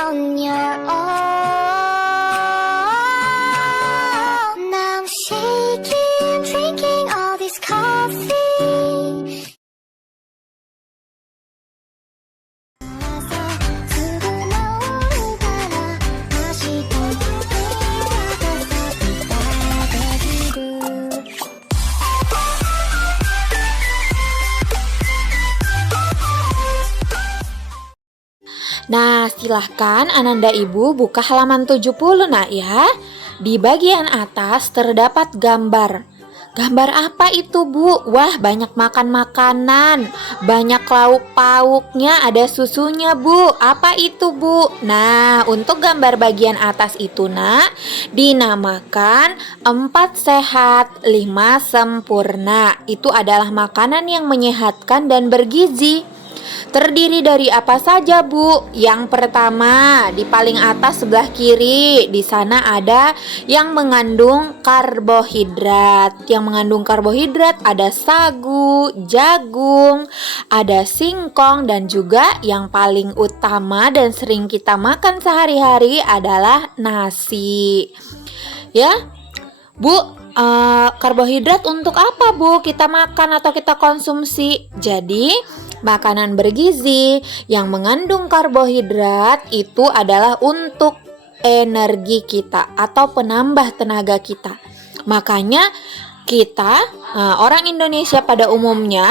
on your own. Now I'm shaking, drinking all this coffee. Nah, silahkan Ananda Ibu buka halaman 70 nak ya. Di bagian atas terdapat gambar. Gambar apa itu, Bu? Wah, banyak makan makanan, banyak lauk pauknya, ada susunya, Bu. Apa itu, Bu? Nah, untuk gambar bagian atas itu, nak, dinamakan 4 sehat, 5 sempurna. Itu adalah makanan yang menyehatkan dan bergizi. Terdiri dari apa saja, Bu? Yang pertama, di paling atas sebelah kiri, di sana ada yang mengandung karbohidrat. Yang mengandung karbohidrat ada sagu, jagung, ada singkong, dan juga yang paling utama dan sering kita makan sehari-hari adalah nasi. Ya, Bu, karbohidrat untuk apa, Bu? Kita makan atau kita konsumsi? Jadi, makanan bergizi yang mengandung karbohidrat itu adalah untuk energi kita atau penambah tenaga kita. Makanya kita, orang Indonesia pada umumnya,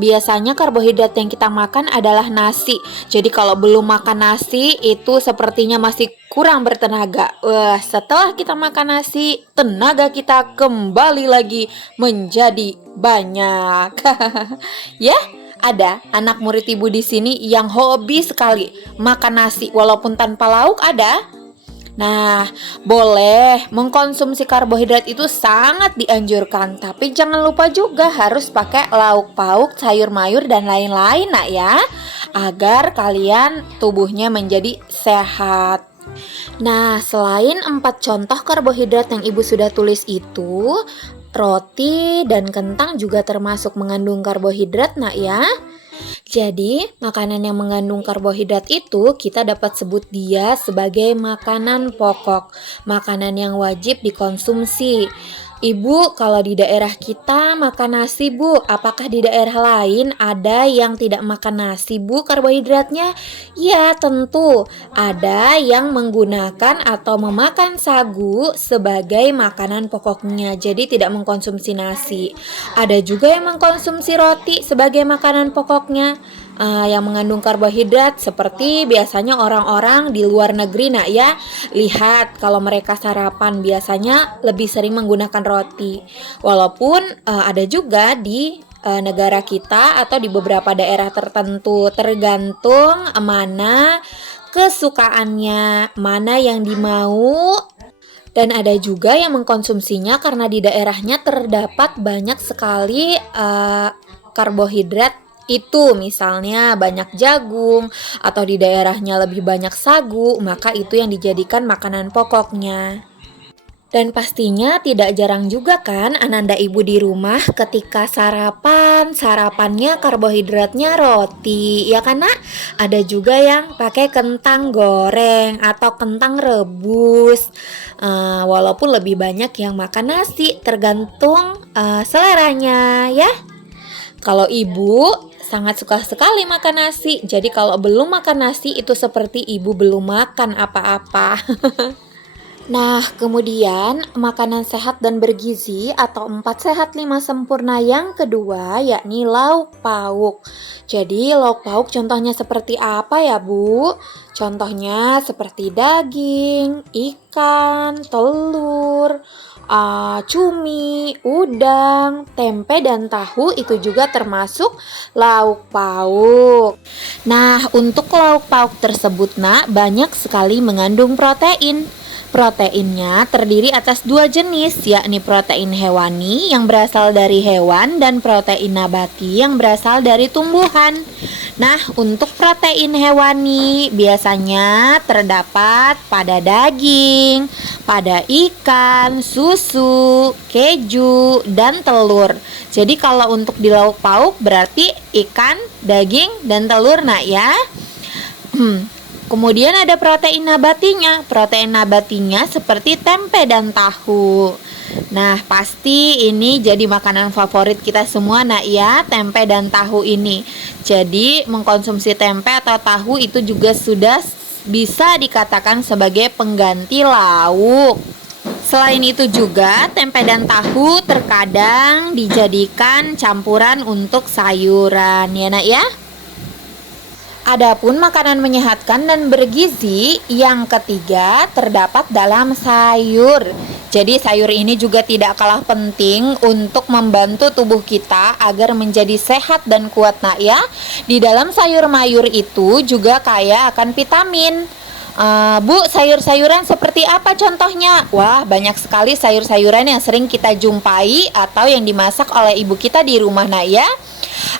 biasanya karbohidrat yang kita makan adalah nasi. Jadi kalau belum makan nasi itu sepertinya masih kurang bertenaga. Setelah kita makan nasi, tenaga kita kembali lagi menjadi banyak. Ya, ada anak murid Ibu di sini yang hobi sekali makan nasi walaupun tanpa lauk ada. Nah, boleh mengkonsumsi karbohidrat itu sangat dianjurkan, tapi jangan lupa juga harus pakai lauk pauk, sayur mayur dan lain-lain nak ya, agar kalian tubuhnya menjadi sehat. Nah, selain 4 contoh karbohidrat yang Ibu sudah tulis itu, roti dan kentang juga termasuk mengandung karbohidrat nak ya. Jadi, makanan yang mengandung karbohidrat itu kita dapat sebut dia sebagai makanan pokok, makanan yang wajib dikonsumsi. Ibu, kalau di daerah kita makan nasi, Bu, apakah di daerah lain ada yang tidak makan nasi, Bu, karbohidratnya? Ya, tentu. Ada yang menggunakan atau memakan sagu sebagai makanan pokoknya, jadi tidak mengkonsumsi nasi. Ada juga yang mengkonsumsi roti sebagai makanan pokoknya. Yang mengandung karbohidrat seperti biasanya orang-orang di luar negeri nak ya. Lihat kalau mereka sarapan biasanya lebih sering menggunakan roti. Walaupun ada juga di negara kita atau di beberapa daerah tertentu, tergantung mana kesukaannya, mana yang dimau. Dan ada juga yang mengkonsumsinya karena di daerahnya terdapat banyak sekali karbohidrat. Itu misalnya banyak jagung atau di daerahnya lebih banyak sagu, maka itu yang dijadikan makanan pokoknya. Dan pastinya tidak jarang juga kan Ananda Ibu di rumah ketika sarapannya karbohidratnya roti, ya kan nak? Ada juga yang pakai kentang goreng atau kentang rebus. Walaupun lebih banyak yang makan nasi, tergantung seleranya ya. Kalau Ibu sangat suka sekali makan nasi, jadi kalau belum makan nasi itu seperti Ibu belum makan apa-apa. Nah, kemudian makanan sehat dan bergizi atau 4 sehat 5 sempurna yang kedua yakni lauk pauk. Jadi lauk pauk contohnya seperti apa ya, Bu? Contohnya seperti daging, ikan, telur, cumi, udang, tempe dan tahu itu juga termasuk lauk pauk. Nah, untuk lauk pauk tersebut nak banyak sekali mengandung protein. Proteinnya terdiri atas 2 jenis, yakni protein hewani yang berasal dari hewan dan protein nabati yang berasal dari tumbuhan. Nah, untuk protein hewani biasanya terdapat pada daging, pada ikan, susu, keju, dan telur. Jadi kalau untuk di lauk pauk berarti ikan, daging, dan telur nak ya. Kemudian ada protein nabatinya. Protein nabatinya seperti tempe dan tahu. Nah, pasti ini jadi makanan favorit kita semua, nak ya, tempe dan tahu ini. Jadi, mengkonsumsi tempe atau tahu itu juga sudah bisa dikatakan sebagai pengganti lauk. Selain itu juga, tempe dan tahu terkadang dijadikan campuran untuk sayuran, ya nak ya. Adapun makanan menyehatkan dan bergizi yang ketiga terdapat dalam sayur. Jadi sayur ini juga tidak kalah penting untuk membantu tubuh kita agar menjadi sehat dan kuat, nak ya. Di dalam sayur mayur itu juga kaya akan vitamin. Bu, sayur-sayuran seperti apa contohnya? Wah, banyak sekali sayur-sayuran yang sering kita jumpai atau yang dimasak oleh ibu kita di rumah, nak ya.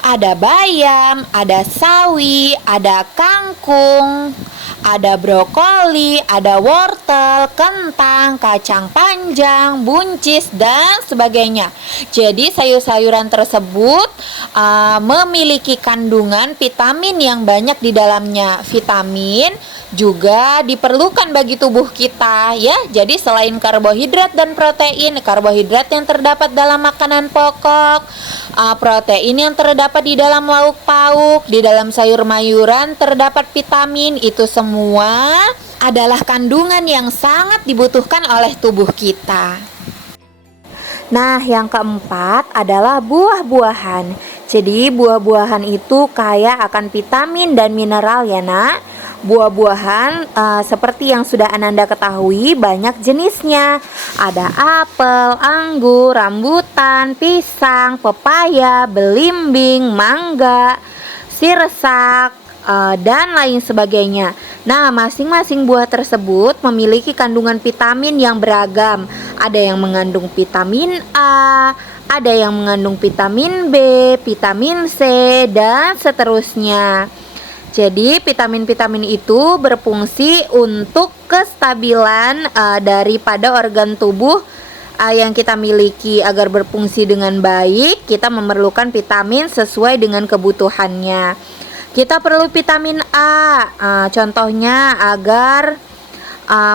Ada bayam, ada sawi, ada kangkung, ada brokoli, ada wortel, kentang, kacang panjang, buncis, dan sebagainya. Jadi sayur-sayuran tersebut memiliki kandungan vitamin yang banyak di dalamnya. Vitamin juga diperlukan bagi tubuh kita ya. Jadi selain karbohidrat dan protein, karbohidrat yang terdapat dalam makanan pokok, protein yang terdapat di dalam lauk pauk, di dalam sayur-mayuran terdapat vitamin, itu semua adalah kandungan yang sangat dibutuhkan oleh tubuh kita. Nah, yang keempat adalah buah-buahan. Jadi buah-buahan itu kaya akan vitamin dan mineral ya nak. Buah-buahan seperti yang sudah Ananda ketahui banyak jenisnya. Ada apel, anggur, rambutan, pisang, pepaya, belimbing, mangga, sirsak, dan lain sebagainya. Nah, masing-masing buah tersebut memiliki kandungan vitamin yang beragam. Ada yang mengandung vitamin A, ada yang mengandung vitamin B, vitamin C, dan seterusnya. Jadi vitamin-vitamin itu berfungsi untuk kestabilan daripada organ tubuh yang kita miliki. Agar berfungsi dengan baik, kita memerlukan vitamin sesuai dengan kebutuhannya. Kita perlu vitamin A, contohnya agar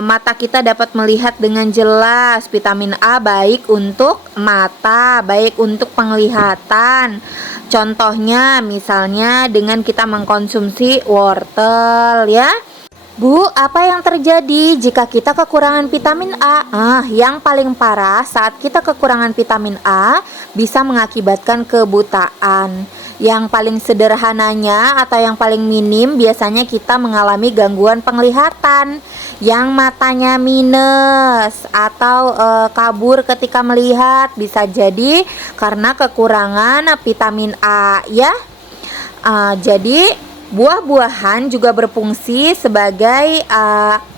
mata kita dapat melihat dengan jelas. Vitamin A baik untuk mata, baik untuk penglihatan. Contohnya misalnya dengan kita mengkonsumsi wortel ya. Bu, apa yang terjadi jika kita kekurangan vitamin A? Yang paling parah saat kita kekurangan vitamin A bisa mengakibatkan kebutaan. Yang paling sederhananya atau yang paling minim biasanya kita mengalami gangguan penglihatan, yang matanya minus atau kabur ketika melihat, bisa jadi karena kekurangan vitamin A ya. Jadi buah-buahan juga berfungsi sebagai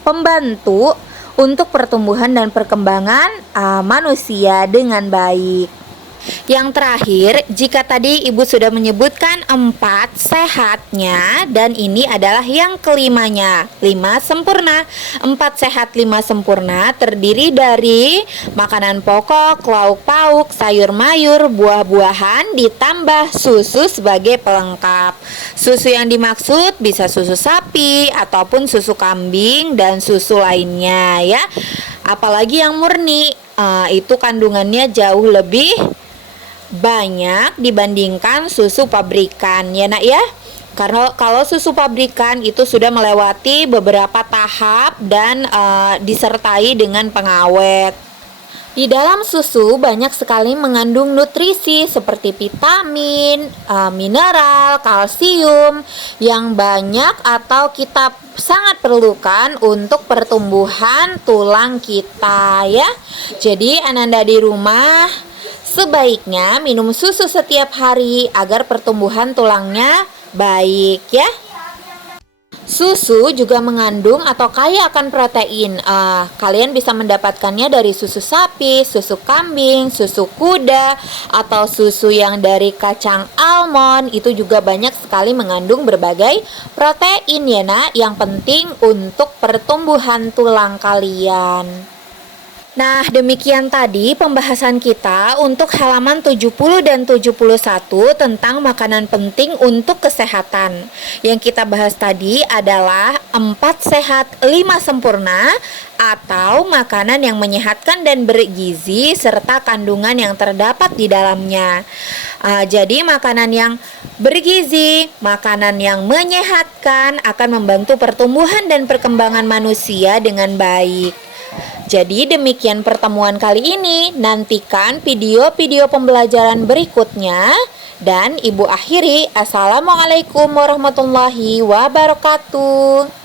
pembantu untuk pertumbuhan dan perkembangan manusia dengan baik. Yang terakhir, jika tadi Ibu sudah menyebutkan 4 sehatnya, dan ini adalah yang kelimanya, 5 sempurna. 4 sehat 5 sempurna terdiri dari makanan pokok, lauk pauk, sayur mayur, buah-buahan, ditambah susu sebagai pelengkap. Susu yang dimaksud bisa susu sapi ataupun susu kambing dan susu lainnya ya. Apalagi yang murni, itu kandungannya jauh lebih banyak dibandingkan susu pabrikan ya nak ya. Karena kalau susu pabrikan itu sudah melewati beberapa tahap dan disertai dengan pengawet. Di dalam susu banyak sekali mengandung nutrisi seperti vitamin, mineral, kalsium yang banyak atau kita sangat perlukan untuk pertumbuhan tulang kita ya. Jadi Ananda di rumah sebaiknya minum susu setiap hari agar pertumbuhan tulangnya baik ya. Susu juga mengandung atau kaya akan protein. Kalian bisa mendapatkannya dari susu sapi, susu kambing, susu kuda, atau susu yang dari kacang almond. Itu juga banyak sekali mengandung berbagai protein ya nak, yang penting untuk pertumbuhan tulang kalian. Nah, demikian tadi pembahasan kita untuk halaman 70 dan 71 tentang makanan penting untuk kesehatan. Yang kita bahas tadi adalah 4 sehat, 5 sempurna atau makanan yang menyehatkan dan bergizi serta kandungan yang terdapat di dalamnya. Jadi makanan yang bergizi, makanan yang menyehatkan akan membantu pertumbuhan dan perkembangan manusia dengan baik. Jadi demikian pertemuan kali ini. Nantikan video-video pembelajaran berikutnya. Dan Ibu akhiri, Assalamualaikum warahmatullahi wabarakatuh.